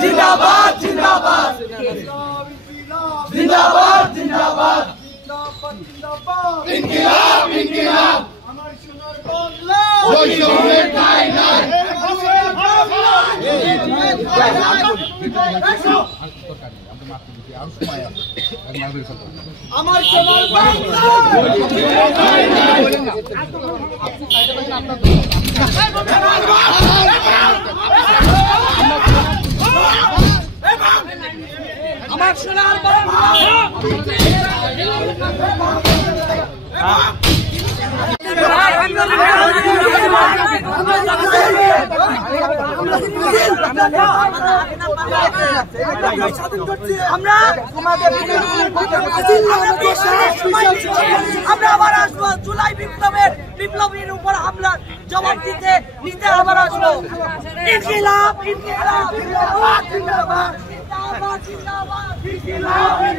जिंदाबाद जिंदाबाद जिंदाबाद जिंदाबाद इंकिलाब इंकिलाब हमारे सोनार बांग्ला বৈষম্যের ঠাঁই নাই আমার সোনার বাংলা বৈষম্যের ঠাঁই নাই আমার সোনার বাংলা আমরা আবার আসবো জুলাই বিপ্লবীর উপর হামলার জবাব দিতে আবার আসবো ইনকিলাব ইনকিলাব জিন্দাবাদ জিন্দাবাদ জিন্দাবাদ জিন্দাবাদ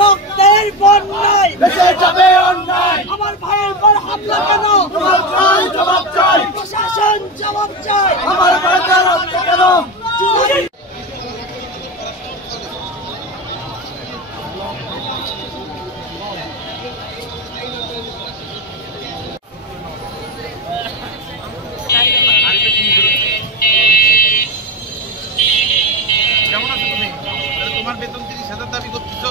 রক্তের বন্যায় আমার ভাইয়ের পর হামলা কেন জবাব চাই প্রশাসন জবাব চাই আমার ভাইয়ের রক্ত কেন কেমন আছো তুমি? তোমার বেতন 30,000 দাবি করতেছো।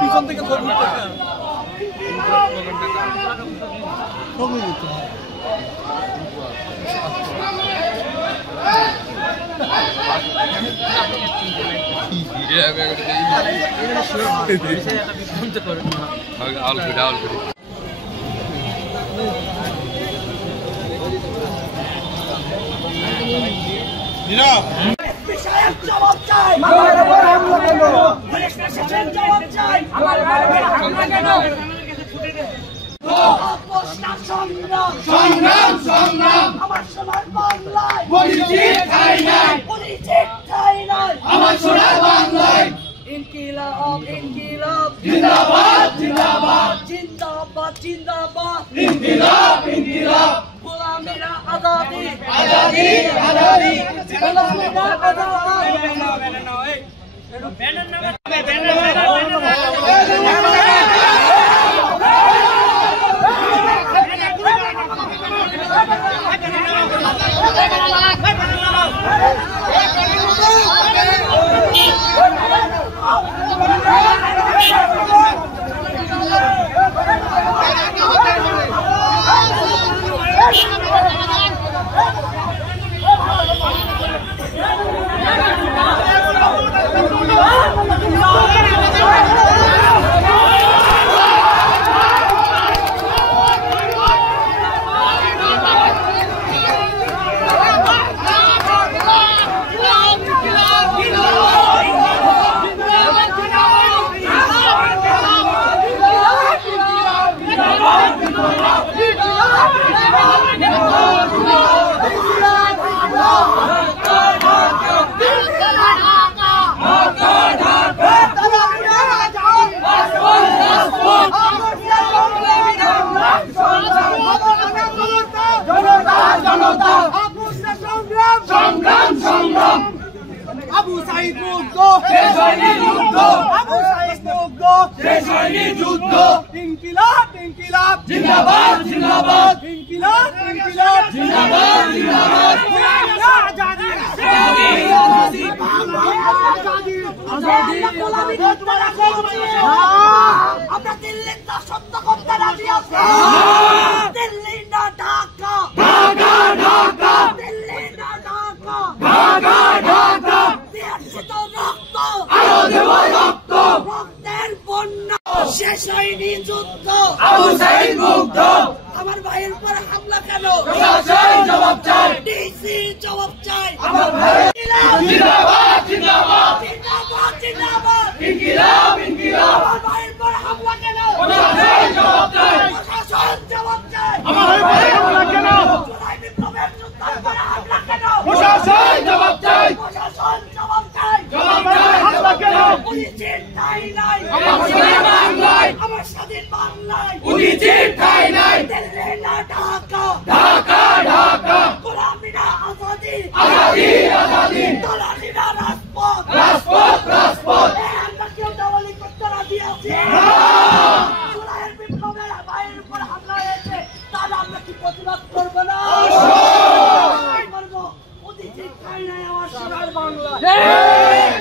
পিছন থেকে জবাব চাই জবাব চাই সংগ্রাম সংগ্রাম আমার সোনার বাংলায় পরিচিত ঠাঁই নাই আমার সোনার বাংলায় ইনকিলাব ইনকিলাব জিন্দাবাদ জিন্দাবাদ জিন্দাবাদ জিন্দাবাদ ইনকিলাব ইনকিলাব গোলামিরা আজাদি আজাদি আজাদি গোলামিরা আবু সাইদ মুগ্ধ শেষ হয়নি যুদ্ধ আবু সাইদ মুগ্ধ শেষ হয়নি যুদ্ধ ইনকিলাব ইনকিলাব জিন্দাবাদ জিন্দাবাদ ইনকিলাব ইনকিলাব জিন্দাবাদ জিন্দাবাদ আজাদি আজাদি আমরা দিল্লির দাসত্ব করতে রাজি আছি। দিল্লি না ঢাকা, দিল্লি না ঢাকা, দেশিত রক্ত, রক্তের বন্যা, শেষ হয়নি যুদ্ধ, আমার ভাইয়ের উপর হামলা কেন? জবাব চাই, ডিসি জবাব চাই। আমার ভাইয়ের উপর হামলা কেন? প্রশাসন জবাব চাই। জুলাই বিপ্লবের যোদ্ধার উপর হামলা কেন? প্রশাসন জবাব চাই। পুলিশের ঠাঁই নাই আমার স্বাধীন বাংলায়, দিল্লি না ঢাকা, গোলামিরা আজাদি, দলালিরা রাজপথ, আমরা কেউ দলালি করতে রাজি আছি। জুলাইয়ের বিপ্লবের ভাইয়ের উপর হামলা হয়েছে, তাহলে আমরা কি প্রতিবাদ করবো না? করবো। অধিকার ঠাঁই নাই আমার সোনার বাংলায়,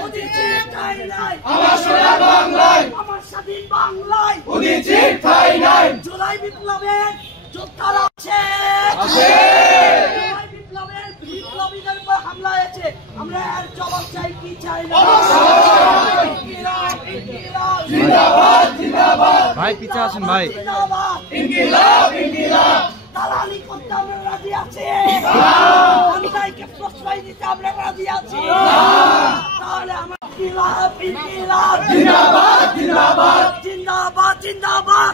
অধিকার ঠাঁই নাই আমার সোনার বাংলায়, আমার স্বাধীন বাংলায়, অধিকার ঠাঁই নাই। জুলাই বিপ্লবের যোদ্ধারা আছে, জুলাই বিপ্লবের বিপ্লবীদের উপর হামলা হয়েছে, আমরা এর জবাব চাই কি চাই না? ভাই পিছে আসেন ভাই। দালালি করতে আমরা রাজি আছি, অন্যায়কে প্রশ্রয় দিতে আমরা রাজি আছি। তাহলে আমার ইনকিলাব জিন্দাবাদ।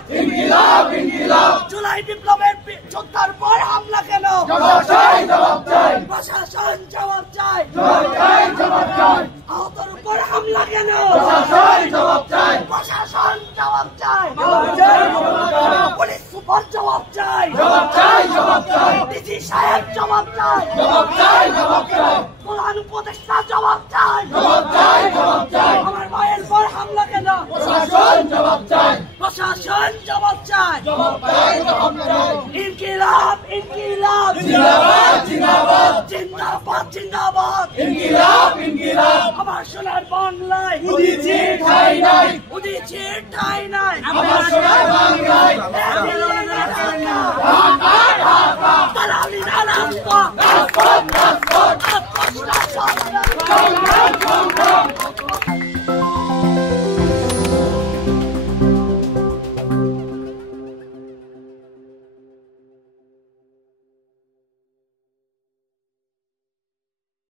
জুলাই বিপ্লবের যোদ্ধার উপর হামলা কেন? প্রশাসন জবাব চাই। আহতের উপর হামলা কেন? প্রশাসন জবাব চাই। পুলিশ সুপার জবাব চাই। ডিসি সাহেব জবাব চাই। প্রধান উপদেষ্টা জবাব চাই। আমার ভাইয়ের উপর হামলা কেন? প্রশাসন জবাব চাই। ইনকিলাব জিন্দাবাদ। আমার সোনার বাংলায় উদিচির ঠাঁই নাই আমার সোনার বাংলায়, দালালিরা রাজপথ